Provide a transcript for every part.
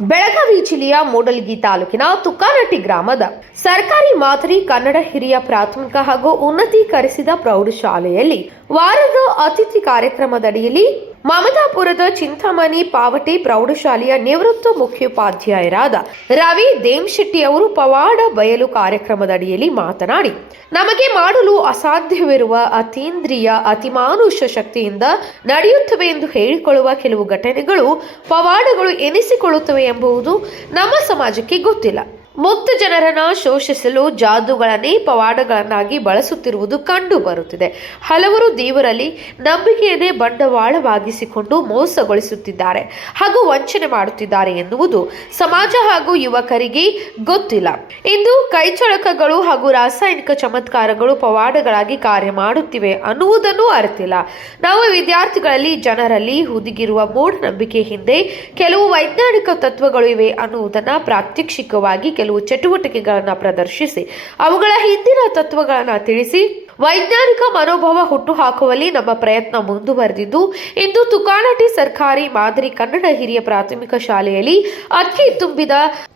ಬೆಳಗಾವಿ ಜಿಲ್ಲೆಯ ಮೂಡಲಗಿ ತಾಲೂಕಿನ ತುಕಾನಟ್ಟಿ ಗ್ರಾಮದ ಸರ್ಕಾರಿ ಮಾದರಿ ಕನ್ನಡ ಹಿರಿಯ ಪ್ರಾಥಮಿಕ ಹಾಗೂ ಉನ್ನತೀಕರಿಸಿದ ಪ್ರೌಢಶಾಲೆಯಲ್ಲಿ ವಾರದ ಅತಿಥಿ ಕಾರ್ಯಕ್ರಮದಡಿಯಲ್ಲಿ ಮಮತಾಪುರದ ಚಿಂತಾಮಣಿ ಪಾವಟಿ ಪ್ರೌಢಶಾಲೆಯ ನಿವೃತ್ತ ಮುಖ್ಯೋಪಾಧ್ಯಾಯರಾದ ರವಿ ದೇಮ್ಶೆಟ್ಟಿ ಅವರು ಪವಾಡ ಬಯಲು ಕಾರ್ಯಕ್ರಮದ ಅಡಿಯಲ್ಲಿ ಮಾತನಾಡಿ, ನಮಗೆ ಮಾಡಲು ಅಸಾಧ್ಯವಿರುವ ಅತೀಂದ್ರಿಯ ಅತಿಮಾನುಷ ಶಕ್ತಿಯಿಂದ ನಡೆಯುತ್ತವೆ ಎಂದು ಹೇಳಿಕೊಳ್ಳುವ ಕೆಲವು ಘಟನೆಗಳು ಪವಾಡಗಳು ಎನಿಸಿಕೊಳ್ಳುತ್ತವೆ ಎಂಬುದು ನಮ್ಮ ಸಮಾಜಕ್ಕೆ ಗೊತ್ತಿಲ್ಲ. ಮುಕ್ತ ಜನರನ್ನು ಶೋಷಿಸಲು ಜಾದುಗಳನ್ನೇ ಪವಾಡಗಳನ್ನಾಗಿ ಬಳಸುತ್ತಿರುವುದು ಕಂಡು ಬರುತ್ತಿದೆ. ಹಲವರು ದೇವರಲ್ಲಿ ನಂಬಿಕೆಯನ್ನೇ ಬಂಡವಾಳವಾಗಿಸಿಕೊಂಡು ಮೋಸಗೊಳಿಸುತ್ತಿದ್ದಾರೆ ಹಾಗೂ ವಂಚನೆ ಮಾಡುತ್ತಿದ್ದಾರೆ ಎನ್ನುವುದು ಸಮಾಜ ಹಾಗೂ ಯುವಕರಿಗೆ ಗೊತ್ತಿಲ್ಲ. ಇಂದು ಕೈಚಳಕಗಳು ಹಾಗೂ ರಾಸಾಯನಿಕ ಚಮತ್ಕಾರಗಳು ಪವಾಡಗಳಾಗಿ ಕಾರ್ಯ ಮಾಡುತ್ತಿವೆ ಅನ್ನುವುದನ್ನು ಅರಿತಿಲ್ಲ. ನಾವು ವಿದ್ಯಾರ್ಥಿಗಳಲ್ಲಿ, ಜನರಲ್ಲಿ ಹುದುಗಿರುವ ಮೂಢನಂಬಿಕೆ ಹಿಂದೆ ಕೆಲವು ವೈಜ್ಞಾನಿಕ ತತ್ವಗಳು ಇವೆ ಅನ್ನುವುದನ್ನ ಪ್ರಾತ್ಯಕ್ಷಿಕವಾಗಿ ಚಟುವಟಿಕೆಗಳನ್ನು ಪ್ರದರ್ಶಿಸಿ ಅವುಗಳ ಹಿಂದಿನ ತತ್ವಗಳನ್ನು ತಿಳಿಸಿ ವೈಜ್ಞಾನಿಕ ಮನೋಭಾವ ಹುಟ್ಟುಹಾಕುವಲ್ಲಿ ನಮ್ಮ ಪ್ರಯತ್ನ ಮುಂದುವರೆದಿದ್ದು, ಇಂದು ತುಕಾನಟಿ ಸರ್ಕಾರಿ ಮಾದರಿ ಕನ್ನಡ ಹಿರಿಯ ಪ್ರಾಥಮಿಕ ಶಾಲೆಯಲ್ಲಿ ಅಕ್ಕಿ ತುಂಬಿದ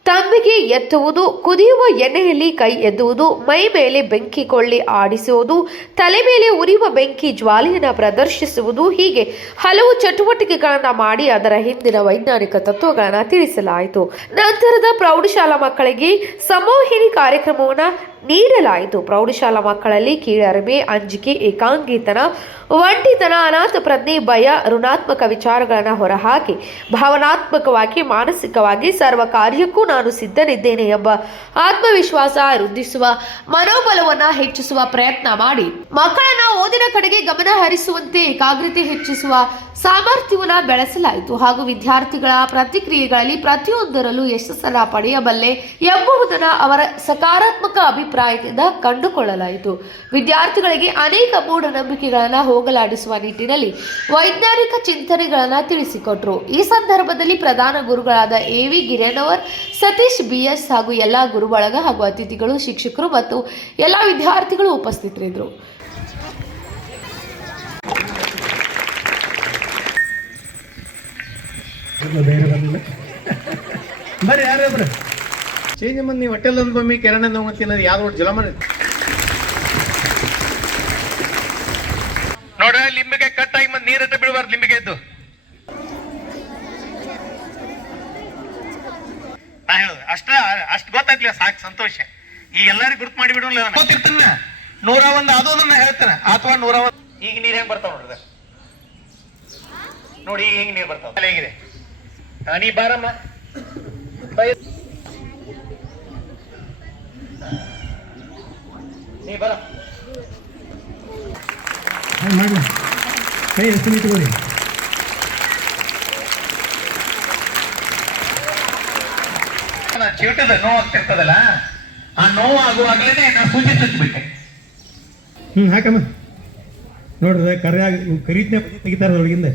ತಂಬಿಗೆ ಎತ್ತುವುದು, ಕುದಿಯುವ ಎಣ್ಣೆಯಲ್ಲಿ ಕೈ ಎದ್ದುವುದು, ಮೈ ಮೇಲೆ ಬೆಂಕಿ ಕೊಳ್ಳಿ ಆಡಿಸುವುದು, ತಲೆ ಮೇಲೆ ಉರಿಯುವ ಬೆಂಕಿ ಜ್ವಾಲೆಯನ್ನು ಪ್ರದರ್ಶಿಸುವುದು ಹೀಗೆ ಹಲವು ಚಟುವಟಿಕೆಗಳನ್ನು ಮಾಡಿ ಅದರ ಹಿಂದಿನ ವೈಜ್ಞಾನಿಕ ತತ್ವಗಳನ್ನು ತಿಳಿಸಲಾಯಿತು. ನಂತರದ ಪ್ರೌಢಶಾಲಾ ಮಕ್ಕಳಿಗೆ ಸಮೋಹಿನಿ ಕಾರ್ಯಕ್ರಮವನ್ನು ನೀಡಲಾಯಿತು. ಪ್ರೌಢಶಾಲಾ ಮಕ್ಕಳಲ್ಲಿ ಕೀಳರಿಮೆ ಅಂಜಿಕೆ, ಏಕಾಂಗಿತನ, ಒಂಟಿತನ, ಅನಾಥ ಪ್ರಜ್ಞೆ, ಭಯ, ಋಣಾತ್ಮಕ ವಿಚಾರಗಳನ್ನು ಹೊರಹಾಕಿ, ಭಾವನಾತ್ಮಕವಾಗಿ, ಮಾನಸಿಕವಾಗಿ ಸರ್ವ ಕಾರ್ಯಕ್ಕೂ ನಾನು ಸಿದ್ಧನಿದ್ದೇನೆ ಎಂಬ ಆತ್ಮವಿಶ್ವಾಸ ವೃದ್ಧಿಸುವ ಮನೋಬಲವನ್ನು ಹೆಚ್ಚಿಸುವ ಪ್ರಯತ್ನ ಮಾಡಿ, ಮಕ್ಕಳನ್ನ ಓದಿನ ಕಡೆಗೆ ಗಮನ ಹರಿಸುವಂತೆ ಏಕಾಗ್ರತೆ ಹೆಚ್ಚಿಸುವ ಸಾಮರ್ಥ್ಯವನ್ನು ಬೆಳೆಸಲಾಯಿತು. ಹಾಗೂ ವಿದ್ಯಾರ್ಥಿಗಳ ಪ್ರತಿಕ್ರಿಯೆಗಳಲ್ಲಿ ಪ್ರತಿಯೊಂದರಲ್ಲೂ ಯಶಸ್ಸನ್ನ ಪಡೆಯಬಲ್ಲೆ ಎಂಬುದನ್ನು ಅವರ ಸಕಾರಾತ್ಮಕ ಅಭಿಪ್ರಾಯದಿಂದ ಕಂಡುಕೊಳ್ಳಲಾಯಿತು. ವಿದ್ಯಾರ್ಥಿಗಳಿಗೆ ಅನೇಕ ಮೂಢನಂಬಿಕೆಗಳನ್ನು ಹೋಗಲಾಡಿಸುವ ನಿಟ್ಟಿನಲ್ಲಿ ವೈಜ್ಞಾನಿಕ ಚಿಂತನೆಗಳನ್ನು ತಿಳಿಸಿಕೊಟ್ರು. ಈ ಸಂದರ್ಭದಲ್ಲಿ ಪ್ರಧಾನ ಗುರುಗಳಾದ A V Girenavar, Satish B S ಹಾಗೂ ಎಲ್ಲ ಗುರುಬಳಗ ಹಾಗೂ ಅತಿಥಿಗಳು, ಶಿಕ್ಷಕರು ಮತ್ತು ಎಲ್ಲ ವಿದ್ಯಾರ್ಥಿಗಳು ಉಪಸ್ಥಿತರಿದ್ದರು. ಬರ್ರಿ ಯಾರೇ ಬರ್ರಿ? ಚೇಂಜ್ ಮಂದಿ ಹೊಟ್ಟೆಲ್ ಬಮ್ಮಿ ಕೆರಣ ನೋವು ತಿನ್ನೋದು ಯಾವ್ದು ಜಲಮನ ಲಿಂಬಿಗೆ ಕಟ್ಟಾಗಿ ಮತ್ತೆ ನೀರಟ್ಟ ಬೀಳಬಾರ್ದು ಲಿಂಬೆಗೆ ಎದ್ದು ನಾ ಹೇಳುದು ಅಷ್ಟ ಅಷ್ಟ್ ಗೊತ್ತಾಗ್ಲಿಲ್ಲ ಸಾಕು ಸಂತೋಷ. ಈಗ ಎಲ್ಲರಿಗೂ ಗುರುತು ಮಾಡಿ ಬಿಡೋಲ್ಲ ಗೊತ್ತಿರ್ತಾನ. ನೂರ ಒಂದು ಅದೋದನ್ನ ಹೇಳ್ತಾನೆ. ಅಥವಾ ನೂರ ಒಂದು ಈಗ ನೀರ್ ಹೆಂಗ್ ಬರ್ತಾವ ನೋಡ್ರಿ ನೋಡಿ ಈಗ ಹಿಂಗ್ ನೀರ್ ಬರ್ತಾವ? ಹೇಗಿದೆ? ನೀ ಬಾರಮ್ಮ. ನೀ ಬರ. ಕೈ let's meet ಚೀಟದ ನೋವು ಆಗ್ತಿರ್ತದಲ್ಲ ಆ ನೋವು ಆಗುವಾಗಲೇ ನಾ ಚುಚ್ಚಿಬಿಟ್ಟೆ ಹ್ಞೂ ಹಾಕಮ್ಮ. ನೋಡ್ರಿ ಕರೆ ಕರೀತ್ನೆ ತೆಗಿತಾರ ಒಳಗಿಂದ